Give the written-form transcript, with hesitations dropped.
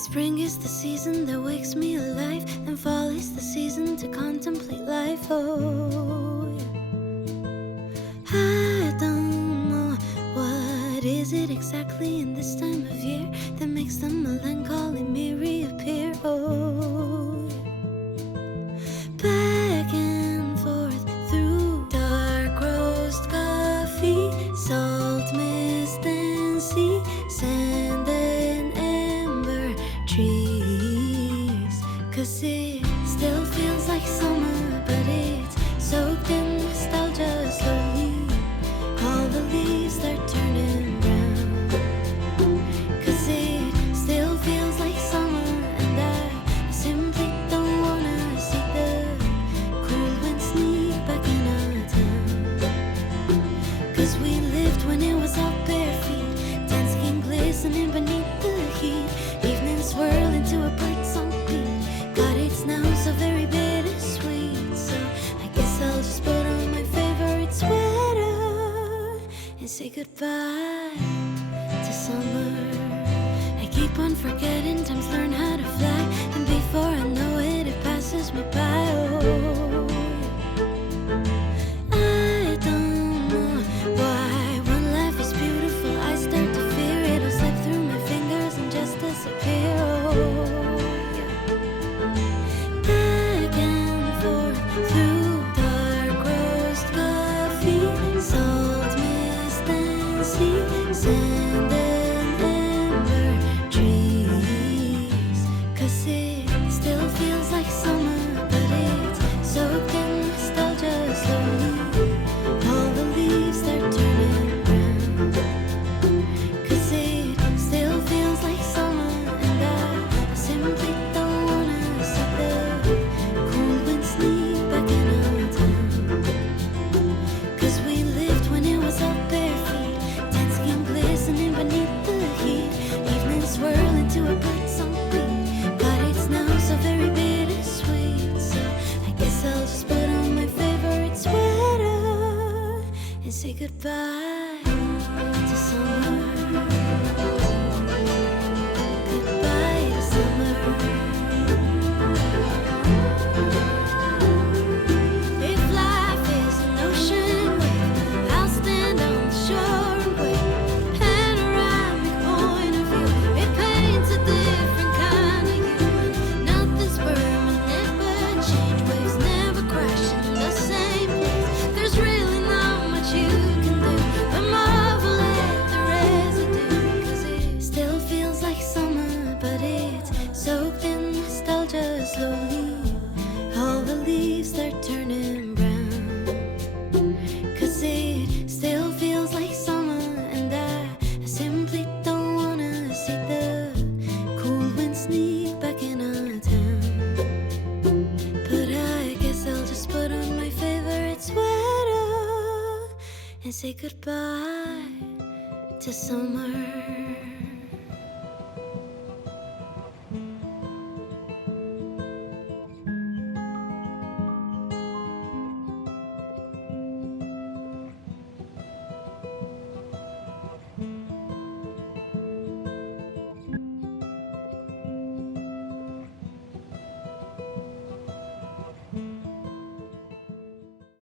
Spring is the season that wakes me alive, and fall is the season to contemplate life. Oh, yeah. I don't know what is it exactly in this time of year that makes the melancholy me reappear. Oh, yeah. Back and forth through dark roast coffee, salt, mist, and sea, sand and amber trees. 'Cause it still feels like summer, but it's soaked in nostalgia slowly. All the leaves, they're turning brown. 'Cause it still feels like summer, and I simply don't wanna see the cool wind sneak back in our town. 'Cause we lived when it was all bare feet, tan skin glistening beneath the heat, evening swirl into a bird song beat. God, it's now so very bittersweet. So I guess I'll just put on my favorite sweater and say goodbye to summer. I keep on forgetting times learn how to fly, and before I know it, it passes me by. Oh, I don't know why when life is beautiful I start to fear it'll slip through my fingers and just disappear. Oh, yeah. Back and forth through dark roast coffee, salt, mist, and sea, sand and amber trees. 'Cause it still feels like summer, but it's soaked in nostalgia slowly. All the leaves, they're turning brown. 'Cause it still feels like summer, and I simply don't wanna see the cool wind sneak back in our town. 'Cause we lived when it was all bare feet, tan skin glistening beneath the heat, evening swirl into a bird song beat. God, it's now so very bittersweet. So I guess I'll just put on my favorite sweater and say goodbye to summer. Goodbye to summer. If life is an ocean wave, I'll stand on the shore and wait. Panoramic point of view, it paints a different kind of you. Nothing's permanent but change, waves never crash in the same place. There's really not much you can do but marvel at the residue. 'Cause it still feels like summer, but it's soaked in nostalgia slowly. All the leaves, they're turning brown. 'Cause it still feels like summer, and I simply don't wanna see the cool wind sneak back in our town. But I guess I'll just put on my favorite sweater and say goodbye to summer.